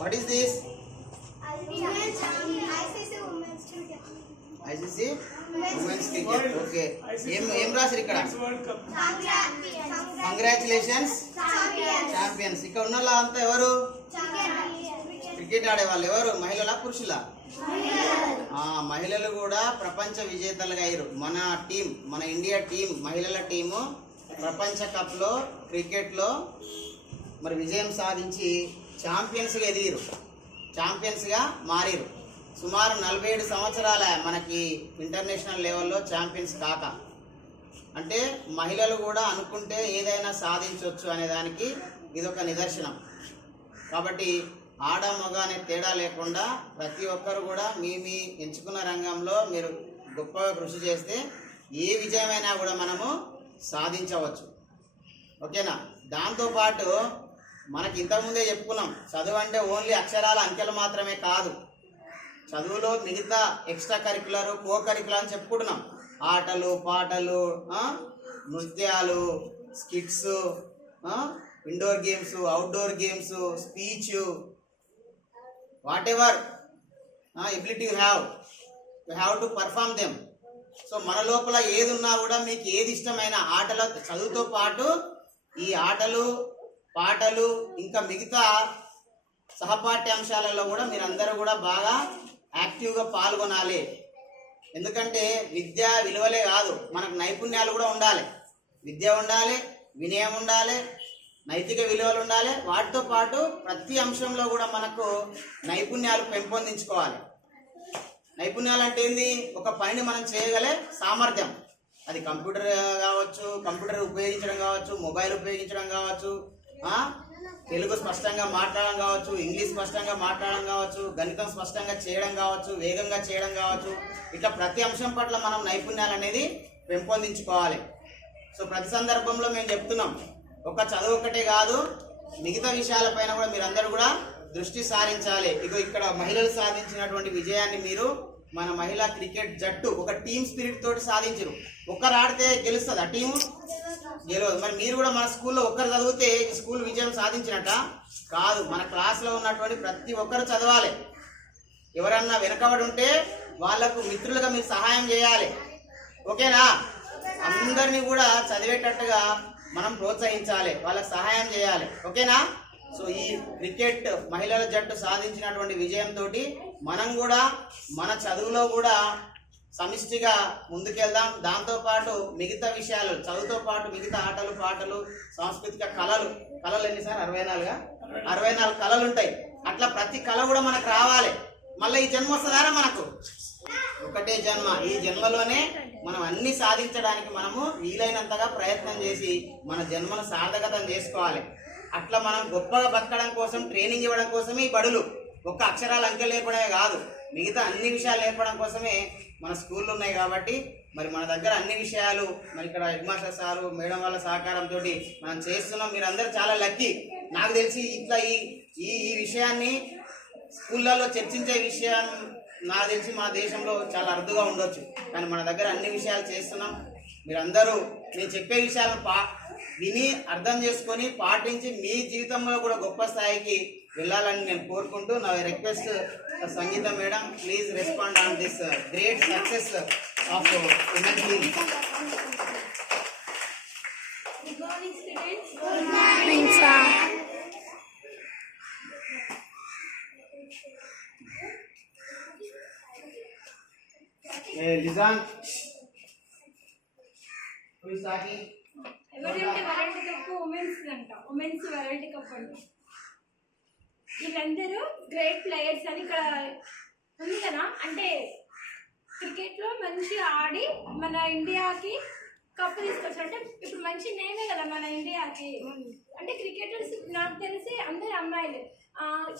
What is this? ICC Women's Cricket. Okay. ఏం రాశారు ఇక్కడ? Congratulations champions. ఇక్కడ ఉన్న అంతా ఎవరు? క్రికెట్ ఆడే వాళ్ళు ఎవరు? మహిళలా పురుషులా? మహిళలు కూడా ప్రపంచ విజేతలుగా అయ్యారు. మన టీం, మన ఇండియా టీం, మహిళల టీము ప్రపంచ కప్లో క్రికెట్లో మరి విజయం సాధించి ఛాంపియన్స్గా ఎదిగారు, ఛాంపియన్స్గా మారారు. సుమారు 47 సంవత్సరాల మనకి ఇంటర్నేషనల్ లెవెల్లో ఛాంపియన్స్ కాక. అంటే మహిళలు కూడా అనుకుంటే ఏదైనా సాధించవచ్చు అనే దానికి ఇదొక నిదర్శనం. కాబట్టి ఆడ మగ అనే తేడా లేకుండా ప్రతి ఒక్కరు కూడా మీ ఎంచుకున్న రంగంలో మీరు గొప్పగా కృషి చేస్తే ఏ విజయమైనా కూడా మనము సాధించవచ్చు. ఓకేనా? దాంతోపాటు మనకి ఇంతకుముందే చెప్పుకున్నాం, చదువు అంటే ఓన్లీ అక్షరాల అంకెలు మాత్రమే కాదు. చదువులో మిగతా ఎక్స్ట్రా కరిక్యులర్, కో కరిక్యులర్ అని చెప్పుకుంటున్నాం. ఆటలు, పాటలు, నృత్యాలు, skits, indoor games, outdoor games, speech, whatever ability you have to perform them. So మన లోపల ఏది ఉన్నా కూడా మీకు ఏది ఇష్టమైన ఆటల, చదువుతో పాటు ఈ ఆటలు, పాటలు ఇంకా మిగతా సహపాఠ్యాంశాలలో కూడా మీరందరూ కూడా బాగా యాక్టివ్గా పాల్గొనాలి. ఎందుకంటే విద్య విలువలే కాదు, మనకు నైపుణ్యాలు కూడా ఉండాలి. విద్య ఉండాలి, వినయం ఉండాలి, నైతిక విలువలు ఉండాలి. వాటితో పాటు ప్రతి అంశంలో కూడా మనకు నైపుణ్యాలు పెంపొందించుకోవాలి. నైపుణ్యాలు అంటే ఏంది? ఒక పనిని మనం చేయగలే సామర్థ్యం. అది కంప్యూటర్ కావచ్చు, కంప్యూటర్ ఉపయోగించడం కావచ్చు, మొబైల్ ఉపయోగించడం కావచ్చు, తెలుగు స్పష్టంగా మాట్లాడడం కావచ్చు, ఇంగ్లీష్ స్పష్టంగా మాట్లాడడం కావచ్చు, గణితం స్పష్టంగా చేయడం కావచ్చు, వేగంగా చేయడం కావచ్చు. ఇట్లా ప్రతి అంశం పట్ల మనం నైపుణ్యాలు అనేది పెంపొందించుకోవాలి. సో ప్రతి సందర్భంలో మేము చెప్తున్నాం, ఒక చదువు ఒక్కటే కాదు, మిగతా విషయాలపైన కూడా మీరందరూ కూడా దృష్టి సారించాలి. ఇక్కడ మహిళలు సాధించినటువంటి విజయాన్ని మీరు మన మహిళా క్రికెట్ జట్టు ఒక టీమ్ స్పిరిట్ తోటి సాధించరు. ఒక్కరు ఆడితే గెలుస్తుంది, ఆ టీము గెలవదు. మరి మీరు కూడా మన స్కూల్లో ఒక్కరు చదివితే స్కూల్ విజయం సాధించినట్ట కాదు. మన క్లాస్లో ఉన్నటువంటి ప్రతి ఒక్కరు చదవాలి. ఎవరన్నా వెనకబడి ఉంటే వాళ్లకు మిత్రులుగా మీరు సహాయం చేయాలి. ఓకేనా? అందరినీ కూడా చదివేటట్టుగా మనం ప్రోత్సహించాలి, వాళ్ళకి సహాయం చేయాలి. ఓకేనా? సో ఈ క్రికెట్ మహిళల జట్టు సాధించినటువంటి విజయంతో మనం కూడా మన చదువులో కూడా సమిష్టిగా ముందుకెళ్దాం. దాంతోపాటు మిగతా విషయాలు, చదువుతో పాటు మిగతా ఆటలు, పాటలు, సాంస్కృతిక కళలు ఎన్ని సార్? 64 కళలు ఉంటాయి. అట్లా ప్రతి కళ కూడా మనకు రావాలి. మళ్ళీ ఈ జన్మ వస్తుందారా? మనకు ఒకటే జన్మ. ఈ జన్మలోనే మనం అన్ని సాధించడానికి మనము వీలైనంతగా ప్రయత్నం చేసి మన జన్మను సార్థకతం చేసుకోవాలి. అట్లా మనం గొప్పగా బతకడం కోసం ట్రైనింగ్ ఇవ్వడం కోసమే ఈ బడులు. ఒక్క అక్షరాలు అంకెలు నేర్పడమే కాదు, మిగతా అన్ని విషయాలు నేర్పడం కోసమే మన స్కూళ్ళు ఉన్నాయి. కాబట్టి మరి మన దగ్గర అన్ని విషయాలు మరి ఇక్కడ హెడ్ మాస్టర్ సారు, మేడం వాళ్ళ సహకారంతో మనం చేస్తున్నాం. మీరందరూ చాలా లక్కీ. నాకు తెలిసి ఇట్లా ఈ విషయాన్ని స్కూళ్ళల్లో చర్చించే విషయం నాకు తెలిసి మా దేశంలో చాలా అరుదుగా ఉండొచ్చు. కానీ మన దగ్గర అన్ని విషయాలు చేస్తున్నాం. మీరందరూ నేను చెప్పే విషయాలను విని అర్థం చేసుకొని పాటించి మీ జీవితంలో కూడా గొప్ప స్థాయికి వెళ్ళాలని నేను కోరుకుంటూ నా request Sangeetha madam, please respond on this great success of women team. లిజాన్ వరల్డ్ కప్ ఉమెన్స్ అంట, ఉమెన్స్ వరల్డ్ కప్ అంట. వీళ్ళందరూ గ్రేట్ ప్లేయర్స్ అని ఇక్కడ ఉంది కదా. అంటే క్రికెట్లో మంచిగా ఆడి మన ఇండియాకి కప్ తీసుకొచ్చారు. అంటే ఇప్పుడు మంచి నేమే కదా మన ఇండియాకి. అంటే క్రికెటర్స్ నాకు తెలిసి అందరు అమ్మాయిలు.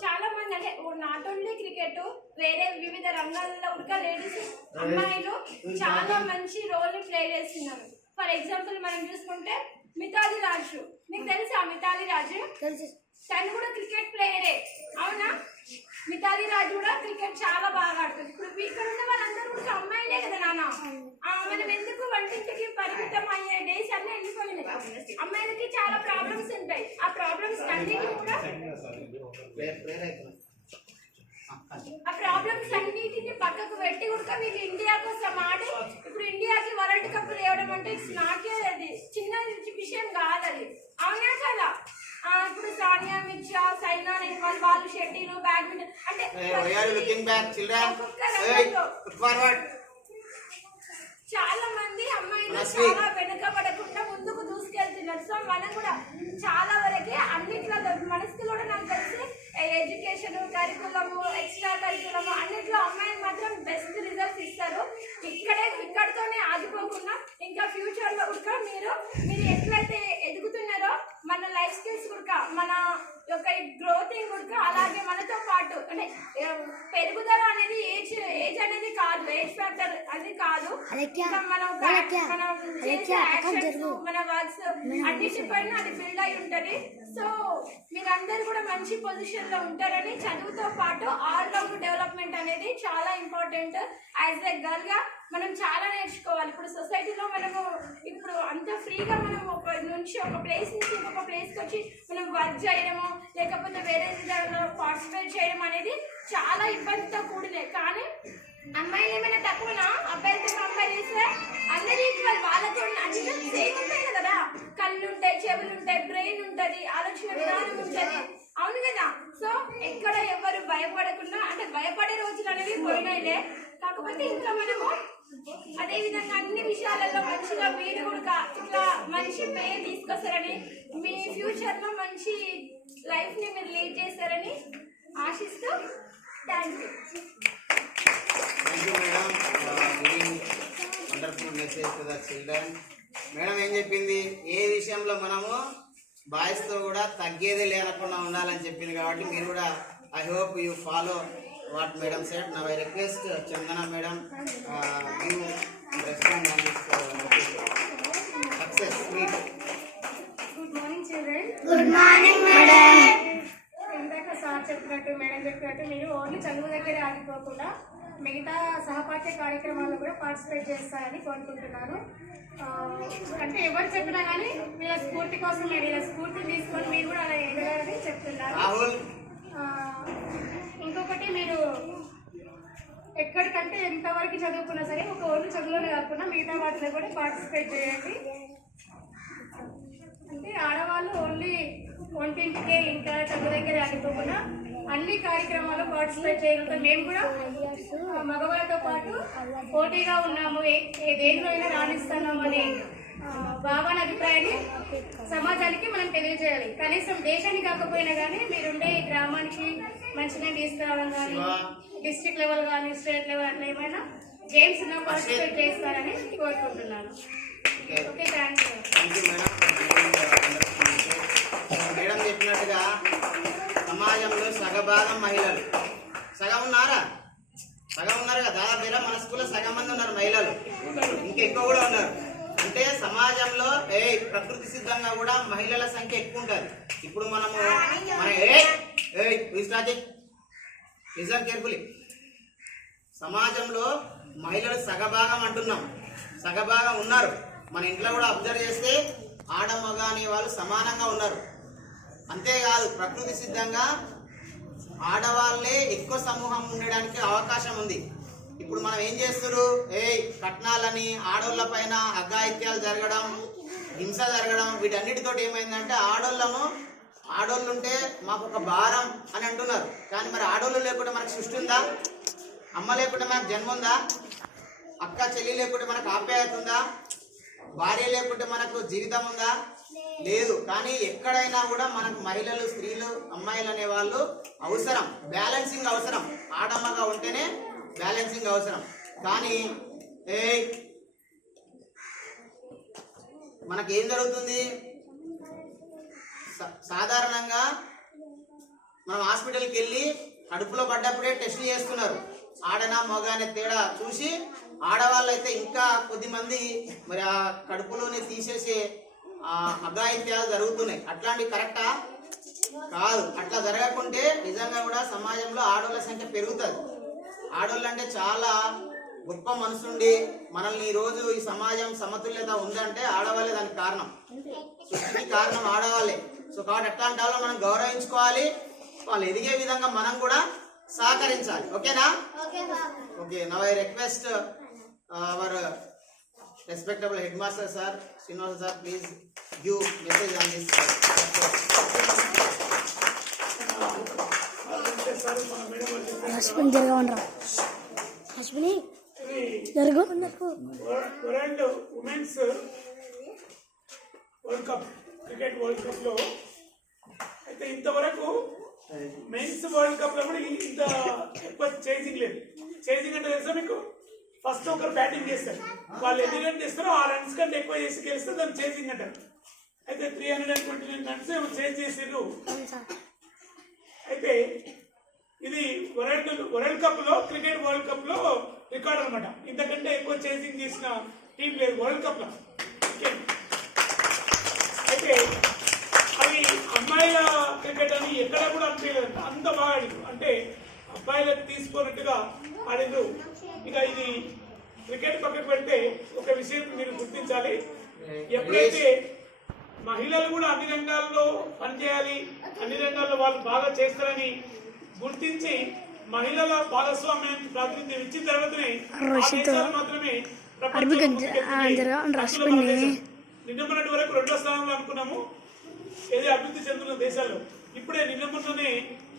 చాలా మంది, అంటే నాట్ ఓన్లీ క్రికెట్, వేరే వివిధ రంగాల్లో కూడా లేడీస్ అమ్మాయిలు చాలా మంచి రోల్ ప్లే చేస్తున్నారు. ఫర్ ఎగ్జాంపుల్ మనం చూసుకుంటే మిథాలీ రాజ్, మీకు తెలుసా మిథాలీ రాజ్? తను కూడా క్రికెట్ ప్లేయరే, అవునా? మిథాలీ రాజ్ కూడా క్రికెట్ చాలా బాగా ఆడుతుంది. ఇప్పుడు ఇక్కడ ఉన్న వాళ్ళందరూ కూడా అమ్మాయిలే కదా నాన్న. మనం ఎందుకు వంటింటికి పరిమితం అయ్యే డేస్ అన్నీ వెళ్ళిపోయినాయి. అమ్మాయిలకి చాలా ప్రాబ్లమ్స్ ఉంటాయి. ఆ ప్రాబ్లమ్స్ అన్నిటికీ కూడా పక్కకు పెట్టి కూడా వీళ్ళు ఇండియా కోసం ఆడి ఇప్పుడు ఇండియాకి వరల్డ్ కప్ తేవడం అంటే నాకే అది చిన్న విషయం కాదు అది, అవునా కదా? ఇప్పుడు సానియా మిర్జా, సైనా నెహ్వాల్ వాళ్ళు షటిల్, బ్యాడ్మింటన్ అంటే చాలా మంది అమ్మాయిలు చాలా వెనుకబడకుండా ముందుకు దూసుకెళ్తున్నారు. సో మనం కూడా చాలా వరకే అన్నిట్లో మనసుకి కూడా నాకు తెలిసి ఎడ్యుకేషన్, కరికులము, ఎక్స్ట్రా కరికులము అన్నిట్లో అమ్మాయిలు మాత్రం బెస్ట్ రిజల్ట్స్ ఇస్తారు. ఇక్కడితోనే ఆగిపోకుండా ఇంకా ఫ్యూచర్ లో కూడా మీరు ఎట్లయితే ఎదుగుతున్నారో మన లైఫ్ స్కిల్స్ కూడా మన యొక్క గ్రోతింగ్ కూడా అలాగే మనతో పాటు అంటే పెరుగుదల అనేది ఏజ్ అనేది కాదు, ఏజ్ ఫ్యాక్టర్ అది కాదు. మనం చేసే యాక్షన్స్, మన వర్క్స్ అన్నిటిపైన అది బిల్డ్ అయి ఉంటది. సో మీరందరూ కూడా మంచి పొజిషన్ లో ఉంటారని, చదువుతో పాటు ఆల్ రౌండ్ డెవలప్మెంట్ అనేది చాలా ఇంపార్టెంట్. యాజ్ ఎ గర్ల్ గా మనం చాలా నేర్చుకోవాలి. ఇప్పుడు సొసైటీలో మనము ఇప్పుడు అంత ఫ్రీగా మనం ఒక ప్లేస్ నుంచి ఇంకొక ప్లేస్కి వచ్చి మనం వర్క్ చేయడము లేకపోతే వేరే విధాల్లో పార్టిసిపేట్ చేయడం అనేది చాలా ఇబ్బందితో కూడినది. కానీ అమ్మాయిలు ఏమైనా తక్కువనా? అబ్బాయిలతో కంపేర్ చేస్తే అందరి వాళ్ళతో అన్ని సేమ్ ఉంటాయి కదా, కళ్ళు ఉంటాయి, చెవులు ఉంటాయి, బ్రెయిన్ ఉంటుంది, ఆలోచన విధానం ఉంటుంది, అవును కదా? సో ఎక్కడ ఎవరు భయపడకుండా, అంటే భయపడే రోజులు అనేవి పోయినాయిలే, కాకపోతే ఇంకా మనము అదే విధంగా అన్ని విషయాలలో మంచిగా మీరు కూడా ఇట్లా మంచి పేరు తీసుకొస్తారని, మీ ఫ్యూచర్ లో మంచి లైఫ్ ని మీరు లీడ్ చేస్తారని ఆశిస్తూ thank you. Wonderful message to the children. Madam ఏం చెప్పింది, ఏ విషయంలో మనము బాయ్స్ తో కూడా తగ్గేది లేనకుండా ఉండాలని చెప్పింది. కాబట్టి మీరు కూడా I hope you follow what madam said. Now I request Chandana madam give respond on this success meet. Good morning children. Good morning madam. ఇందాక సార్ చెప్పినట్టు మేడం చెప్పినట్టు మీరు ఓన్లీ చదువు దగ్గర ఆగిపోకుండా మిగతా సహపాఠ్య కార్యక్రమాల్లో కూడా పార్టిసిపేట్ చేస్తారని కోరుకుంటున్నాను. అంటే ఎవరు చెప్పినా కానీ వీళ్ళ స్ఫూర్తి కోసం మీరు ఇలా స్ఫూర్తి తీసుకొని మీరు కూడా అలా ఎదగాలని చెప్తున్నారు. ఇంకొకటి మీరు ఎక్కడికంటే ఎంతవరకు చదువుకున్నా సరే ఒక ఓన్లీ చదువులోనే కాకుండా మిగతా వాటిలో కూడా పార్టిసిపేట్ చేయండి. అంటే ఆడవాళ్ళు ఓన్లీ ఒంటింటికే ఇంకా చదువు దగ్గర ఆగిపోకుండా అన్ని కార్యక్రమాల్లో పార్టిసిపేట్ చేయగలుగుతాం. మేము కూడా మగవాళ్ళతో పాటు పోటీగా ఉన్నాము, దేనిలో అయినా రాణిస్తున్నాము అనే భావన అభిప్రాయాన్ని సమాజానికి మనం తెలియజేయాలి. కనీసం దేశానికి కాకపోయినా కానీ మీరుండే గ్రామానికి మంచిగా తీసుకురావడం కానీ, డిస్ట్రిక్ట్ లెవెల్ కానీ, స్టేట్ లెవెల్ అట్లా ఏమైనా గేమ్స్ పార్టిసిపేట్ చేస్తారని కోరుకుంటున్నాను. Okay, thank you. మేడం చెప్పినట్టుగా సమాజంలో సగభాగం మహిళలు, సగం ఉన్నారా? సగం ఉన్నారు కదా, దాదాపు మన స్కూల్లో సగం మంది ఉన్నారు మహిళలు, ఇంకా ఎక్కువ కూడా ఉన్నారు. అంటే సమాజంలో ప్రకృతి సిద్ధంగా కూడా మహిళల సంఖ్య ఎక్కువ ఉంటుంది. ఇప్పుడు మనము కేర్ఫుల్లీ సమాజంలో మహిళలు సగభాగం అంటున్నాం, సగభాగం ఉన్నారు. మన ఇంట్లో కూడా అబ్జర్వ్ చేస్తే ఆడ మగ అనే వాళ్ళు సమానంగా ఉన్నారు. అంతేకాదు ప్రకృతి సిద్ధంగా ఆడవాళ్ళే ఎక్కువ సమూహం ఉండడానికి అవకాశం ఉంది. ఇప్పుడు మనం ఏం చేస్తున్నారు, కట్నాలని, ఆడోళ్ళ పైన అఘాయిత్యాలు జరగడం, హింస జరగడం, వీటన్నిటితో ఏమైందంటే ఆడోళ్ళు ఉంటే మాకు ఒక భారం అని అంటున్నారు. కానీ మరి ఆడోళ్ళు లేకుంటే మనకు సృష్టి ఉందా? అమ్మ లేకుంటే మనకు జన్మ ఉందా? అక్క చెల్లి లేకుంటే మనకు ఆప్యాయత ఉందా? భార్య లేకుంటే మనకు జీవితం ఉందా? లేదు. కానీ ఎక్కడైనా కూడా మనకు మహిళలు, స్త్రీలు, అమ్మాయిలు అనే వాళ్ళు అవసరం, బ్యాలెన్సింగ్ అవసరం. ఆడమ్మగా ఉంటేనే బ్యాలెన్సింగ్ అవసరం. కానీ మనకేం జరుగుతుంది, సాధారణంగా మనం హాస్పిటల్కి వెళ్ళి కడుపులో పడ్డప్పుడే టెస్టులు చేస్తున్నారు. ఆడనా మగ అనే తేడా చూసి ఆడవాళ్ళు అయితే ఇంకా కొద్దిమంది మరి ఆ కడుపులోనే తీసేసే అఘాయిత్యాలు జరుగుతున్నాయి. అట్లాంటివి కరెక్టా? కాదు. అట్లా జరగకుంటే నిజంగా కూడా సమాజంలో ఆడవాళ్ళ సంఖ్య పెరుగుతుంది. ఆడవాళ్ళు అంటే చాలా గొప్ప మనసుండి మనల్ని ఈరోజు ఈ సమాజం సమతుల్యత ఉందంటే ఆడవాళ్ళే దానికి కారణం. సృష్టికి కారణం ఆడవాళ్ళే. సో కాబట్టి అట్లాంటి వాళ్ళు మనం గౌరవించుకోవాలి. వాళ్ళు ఎదిగే విధంగా మనం కూడా సహకరించాలి. ఓకేనా? Okay. Now I request our respectable head master sir, Srinivasa sir, please give message on this. Ashwini జరగమనరా, అశ్విని జరుగు. World women's world cup, cricket world cup లో అయితే ఇంతవరకు మెన్స్ వరల్డ్ కప్ లో కూడా ఇంత ఎక్కువ చేసింగ్ లేదు. చేసింగ్ అంటే తెలుసా మీకు? ఫస్ట్ ఒకరు బ్యాటింగ్ చేస్తారు, వాళ్ళు ఎన్ని రన్స్ చేస్తారో ఆ రన్స్ కంటే ఎక్కువ చేసి గెలిస్తే దాన్ని చేసింగ్ అంటారు. అయితే 329 రన్స్ ఏమో చేంజ్ చేసిర్రు. అయితే ఇది వరల్డ్ కప్ లో, క్రికెట్ వరల్డ్ కప్ లో రికార్డ్ అనమాట. ఇంతకంటే ఎక్కువ చేసింగ్ చేసిన టీం లేదు వరల్డ్ కప్ లో. అయితే అవి అమ్మాయిల క్రికెట్ అని ఎక్కడ కూడా అనిపించలేదంట, అంత బాగా ఆడిండ్రు. అంటే అబ్బాయిలకు తీసుకున్నట్టుగా ఆడిండ్రు. ఇక ఇది క్రికెట్ పక్కకు పెడితే ఒక విషయం మీరు గుర్తించాలి, ఎప్పుడైతే మహిళలు కూడా అన్ని రంగాల్లో పనిచేయాలి, అన్ని రంగాల్లో వాళ్ళు బాగా చేస్తారని గుర్తించి మహిళల భాగస్వామ్యానికి ప్రాతినిధ్యం ఇచ్చిన తర్వాతనే మాత్రమే నిన్న మొన్నటి వరకు 2వ స్థానంలో అనుకున్నాము ఏది అభివృద్ధి చెందుతున్న దేశాల్లో. ఇప్పుడే నిన్న మొన్ననే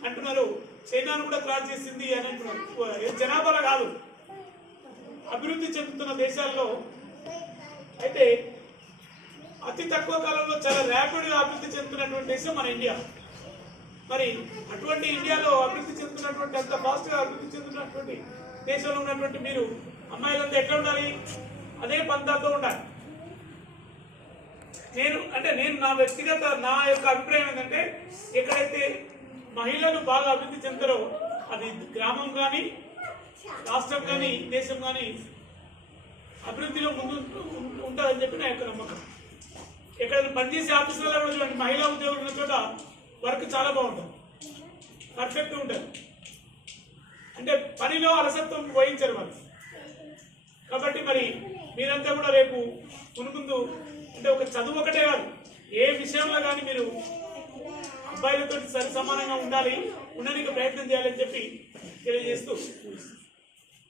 అంటున్నారు చైనాను కూడా క్రాస్ చేసింది అని అంటున్నారు. జనాభాలో కాదు, అభివృద్ధి చెందుతున్న దేశాల్లో. అయితే అతి తక్కువ కాలంలో చాలా ర్యాపిడ్గా అభివృద్ధి చెందుతున్నటువంటి దేశం మన ఇండియా. మరి అటువంటి ఇండియాలో అభివృద్ధి చెందుతున్నటువంటి, అంత ఫాస్ట్గా అభివృద్ధి చెందుతున్నటువంటి దేశంలో ఉన్నటువంటి మీరు అమ్మాయిలంతా ఎట్లా ఉండాలి? అదే పంతాతో ఉండాలి. నేను నా వ్యక్తిగత నా యొక్క అభిప్రాయం ఏంటంటే, ఎక్కడైతే మహిళలు బాగా అభివృద్ధి చెందుతారో అది గ్రామం కానీ, రాష్ట్రం కానీ, దేశం కానీ అభివృద్ధిలో ముందు ఉంటుందని చెప్పి నా యొక్క నమ్మకం. ఎక్కడైనా పనిచేసే ఆఫీసులలో కూడా చూడండి, మహిళా ఉద్యోగులు ఉన్న చోట వర్క్ చాలా బాగుంటుంది, పర్ఫెక్ట్ ఉంటుంది. అంటే పనిలో అలసత్వం వహించరు వాళ్ళు. కాబట్టి మరి మీరంతా కూడా రేపు మునుముందు అంటే ఒక చదువు ఒకటే కాదు, ఏ విషయంలో కానీ మీరు అబ్బాయిలతో సరి సమానంగా ఉండడానికి ప్రయత్నం చేయాలని చెప్పి తెలియజేస్తూ.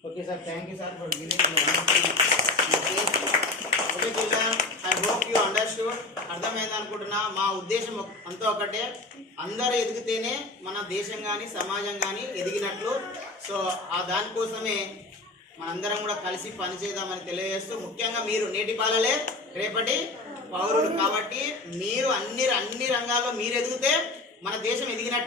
Okay sir, thank you sir for giving. Okay children, I hope you understood. అర్థమైంది అనుకుంటున్నా. మా ఉద్దేశం అంతా ఒకటే, అందరూ ఎదిగితేనే మన దేశం కానీ సమాజం కానీ ఎదిగినట్లు. సో ఆ దానికోసమే మనందరం కూడా కలిసి పనిచేద్దామని తెలియజేస్తూ, ముఖ్యంగా మీరు నేటి బాలలే రేపటి పౌరులు కాబట్టి మీరు అన్ని రంగాల్లో మీరు ఎదిగితే మన దేశం ఎదిగినట్టు.